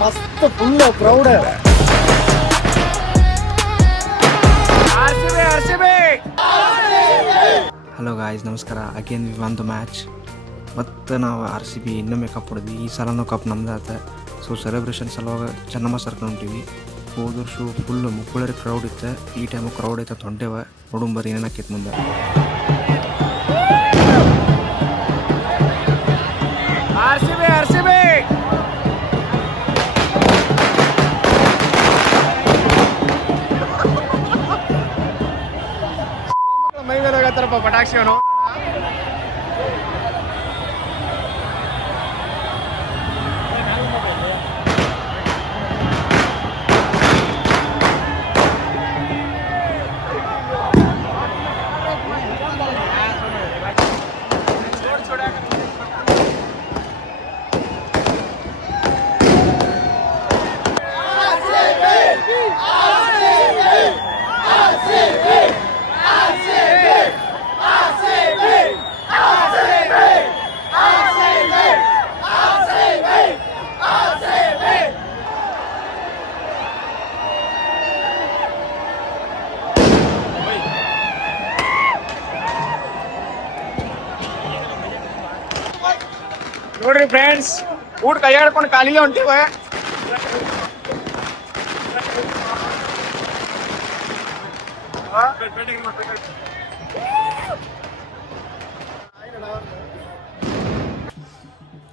ಮಸ್ತ್ full crowd. Hello guys, ನಮಸ್ಕಾರ. Again we won the match. ಮತ್ತು ನಾವು RCB ಇನ್ನೊಮ್ಮೆ ಕಪ್ ಹೊಡೆದ್ವಿ. ಈ ಸಲನೂ ಕಪ್ ನಮ್ದು ಆತ. ಸೊ ಸೆಲೆಬ್ರೇಷನ್ ಸಲುವಾಗ ಚೆನ್ನಮ್ಮ ಸರ್ಕಲ್ ಹೊಂಟೀವಿ. ಹೋದ ವರ್ಷ ಫುಲ್ ಮುಕ್ಕಳರಿ ಕ್ರೌಡ್ ಇತ್ತು. ಈ ಟೈಮು ಕ್ರೌಡ್ ಐತೆ ಹೊಂಟೇವ. ನೋಡುಂಬರಿ ಏನಾಕೈತೆ ಮುಂದೆ. ಮೈ ಮೇಲೆ ಹೋಗತ್ತಾರಪ್ಪ ಪಟಾಕ್ಷಿ ಅವನು. ನೋಡ್ರಿ ಫ್ರೆಂಡ್ಸ್, ಊಟ ಕೈ ಆಡ್ಕೊಂಡು ಕಾಲಿಗೆ ಹೊಂಟಿವ.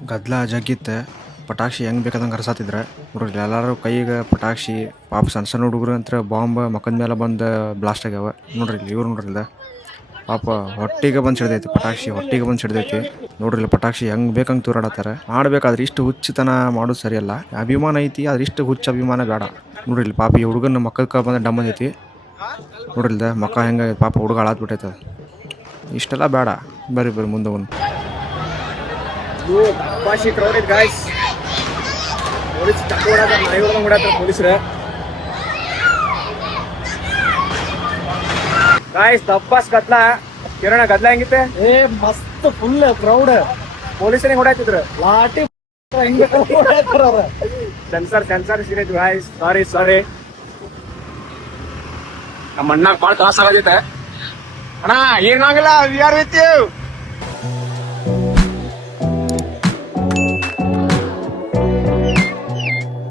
ಗದ್ದಲ ಜಗ್ಗಿತ್ತು. ಪಟಾಕ್ಷಿ ಹೆಂಗೆ ಬೇಕಾದಂಗೆ ಹರ್ಸಾತಿದ್ರೆ ನೋಡ್ರಿ. ಎಲ್ಲರೂ ಕೈಗೆ ಪಟಾಕ್ಷಿ. ಪಾಪ ಸಣ್ಣ ಸಣ್ಣ ಹುಡುಗರು ಅಂತ ಬಾಂಬ್ ಮಕ್ಕದ ಮೇಲೆ ಬಂದು ಬ್ಲಾಸ್ಟ್ ಆಗ್ಯಾವ. ನೋಡ್ರಿ ಇವ್ರು ನೋಡ್ರಿಲ್ಲ, ಪಾಪ ಹೊಟ್ಟಿಗೆ ಬಂದು ಸಿಡ್ದೈತಿ ಪಟಾಕ್ಷಿ. ಹೊಟ್ಟಿಗೆ ಬಂದು ಸಿಡ್ದೈತಿ ನೋಡ್ರಿ. ಪಟಾಕ್ಷಿ ಹೆಂಗೆ ಬೇಕಂಗೆ ತೂರಾಡತ್ತಾರ. ಮಾಡ್ಬೇಕಾದ್ರೆ ಇಷ್ಟು ಹುಚ್ಚತನ ಮಾಡೋದು ಸರಿಯಲ್ಲ. ಅಭಿಮಾನ ಐತಿ, ಆದ್ರೆ ಇಷ್ಟು ಹುಚ್ಚ ಅಭಿಮಾನ ಬೇಡ. ನೋಡ್ರಿ ಇಲ್ಲಿ ಪಾಪ ಈ ಹುಡುಗನ ಮಕ್ಕಕ್ಕೆ ಬಂದ ಡಮ್ ಬಂದೈತಿ. ನೋಡ್ರಿಲ್ದ ಮಕ್ಕ ಹೆಂಗೆ ಪಾಪ ಹುಡುಗ ಹಾಳಾದ್ಬಿಟ್ಟೈತ. ಇಷ್ಟೆಲ್ಲ ಬೇಡ. ಬರ್ರಿ ಮುಂದೆ ಒಂದು ಕ್ರೌಡ್ ಐತ್ ಗಾಯ್ಸ್. ಪೊಲೀಸ್ ಪೊಲೀಸರು ಗಾಯ್ಸ್. ತಪ್ಪಾಸ್ ಗದ್ಲ ಕಿರಣ ಗದ್ಲ ಹೆಂಗಿತ್ತೆ? ಮಸ್ತ್ ಫುಲ್ ಕ್ರೌಡ್. ಪೊಲೀಸರಿಗೆ ಹೊಡ್ಯಾತಿದ್ರು ಲಾಟಿ. ಸೆನ್ಸರ್ ಸೀರಿಯಸ್ ಗಾಯ್ಸ್. ಸಾರಿ ನಮ್ಮ ಅಣ್ಣ ಭಾಳ ತ್ರಾಸ ಆಗೈತೆ ಅಣ್ಣ. ಏನಾಗಲ್ಲ, ವಿ ಆರ್ ವಿತ್ ಯು.